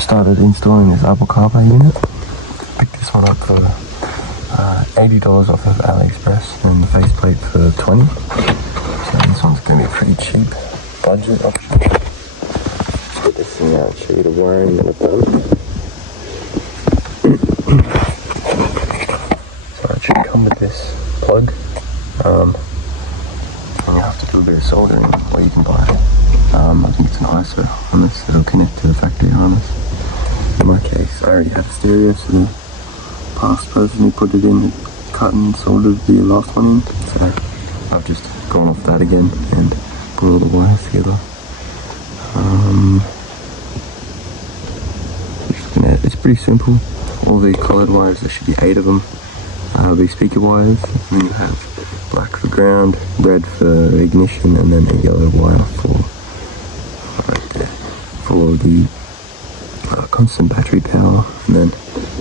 just started installing this Apple Carplay unit. Picked this one up for $80 off of Aliexpress and the faceplate for $20. So this one's going to be a pretty cheap budget option. Let's get this thing out and show you the wiring that I've done. So it should come with this plug. And you have to do a bit of soldering, or you can buy it. I think it's an aswell on this that'll connect to the factory harness. In my case, I already had a stereo, so the past person who put it in cut and soldered the last one in. So I've just gone off that again and put all the wires together. It's pretty simple. All the coloured wires, there should be 8 of them. Be speaker wires, and then you have black for ground, red for ignition, and then a yellow wire for the constant battery power, and then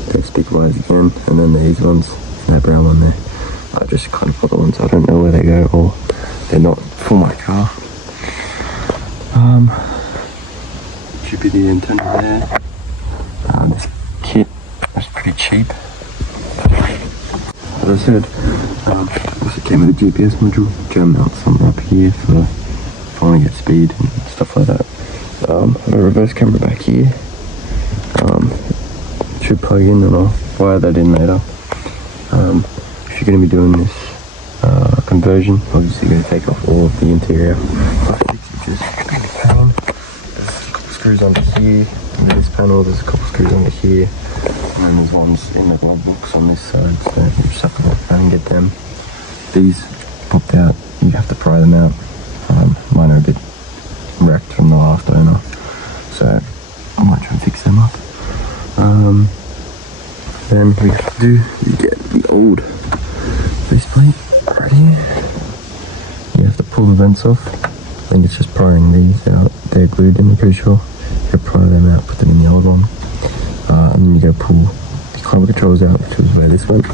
there's speaker wires again, and then these ones, and that brown one there. I just kind of put the ones I don't know where they go, or they're not for my car. Should be the antenna there. This kit is pretty cheap. As I said, it came with a GPS module. Jam mount something up here for if I want to get speed and stuff like that. I have a reverse camera back here. Should plug in, and I'll wire that in later. If you're going to be doing this conversion, obviously you're going to take off all of the interior plastics, which is a pain. There's a couple screws under here, and this panel, there's a couple screws under here, and then there's ones in the glove box on this side, so you just have to walk around and get them. These popped out, you have to pry them out. Mine are a bit wrecked from the last owner, so I might try and fix them up. Then we have to you get the old faceplate right here. You have to pull the vents off. I think it's just prying these out. They're glued in, I'm pretty sure. You gotta pry them out, put them in the old one. And then you gotta pull the climate controls out, which is where this went.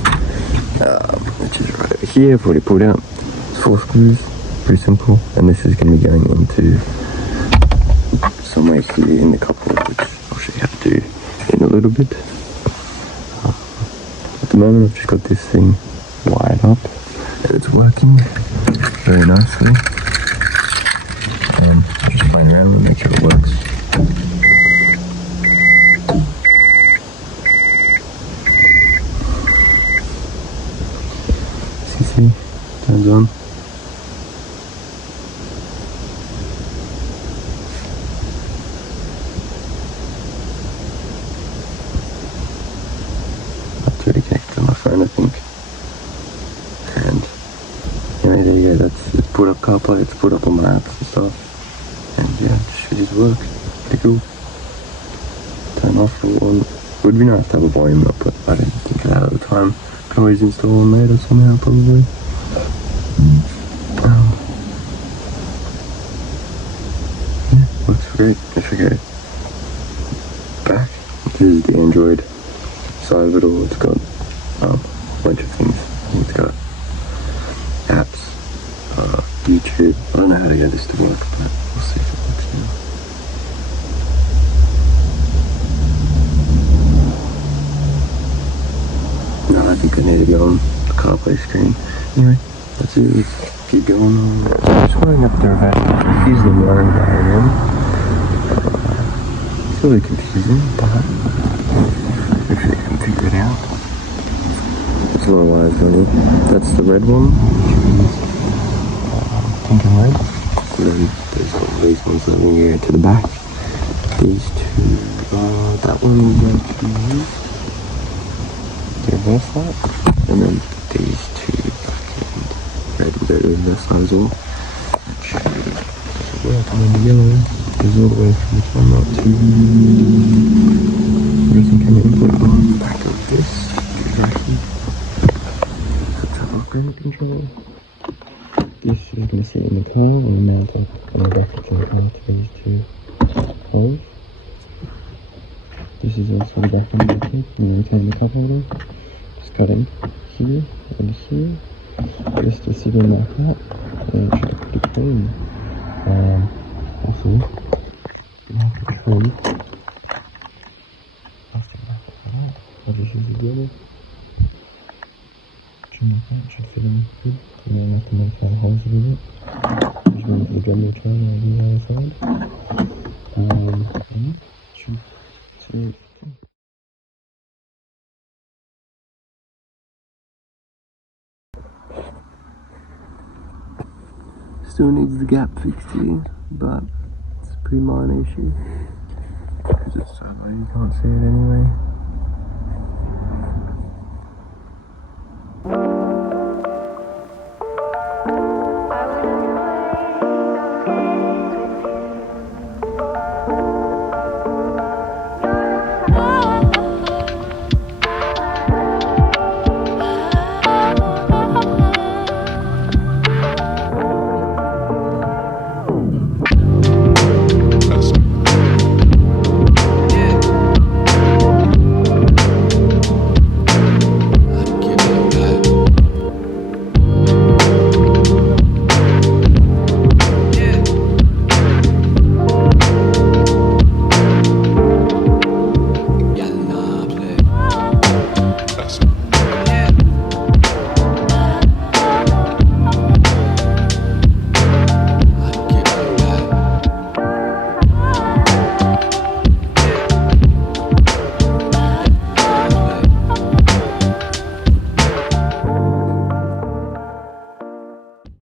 Which is right over here. I've already pulled out. It's 4 screws, pretty simple. And this is gonna be going into somewhere here in the couple, which I'll show you how to do in a little bit. At the moment I've just got this thing wired up and it's working very nicely, and I'm just playing around with it, make sure it works. See, turns on. Already connected to my phone, I think. And anyway, there you go. It's put up Carplay, it's put up on my apps and stuff. And yeah, it should just work. Pretty cool. Turn off the one. It would be nice to have a volume up, but I didn't think of that at the time. Can always install one later somehow, probably. Yeah, works great. If we go back, this is the Android side of it all. It's got a bunch of things. I think it's got apps, YouTube. I don't know how to get this to work, but we'll see if it works now. No, I think I need to go on the Carplay screen. Anyway, that's it. Let's keep going on. Just wiring up the reverse. Here's the wiring diagram. It's really confusing, but hopefully I can figure it out. There's a lot of wires on it. That's the red one, pink and red. And then there's all these ones that we go to the back. These two, that one will go to the reverse light. And then these two, black and red, will go to the reverse side as well. That should work. And then the yellow goes all the way from the camera to some kind of input on the back of this. Right here. Let's have a upgrade control. This is going to sit in the car and mount up on the back of the car to these two holes. This is also the back end of the clip, and retain the cup holder. Just cut in here and here. Just to sit in like that, and it should look pretty clean. Also, you have to trim charger should be good. Should fit in good. And then I have to modify the holes a little bit. Just waiting for the drum to return on the other side. And should fit. Still needs the gap fixed here, but it's a pretty minor issue because it's so low you can't see it anyway.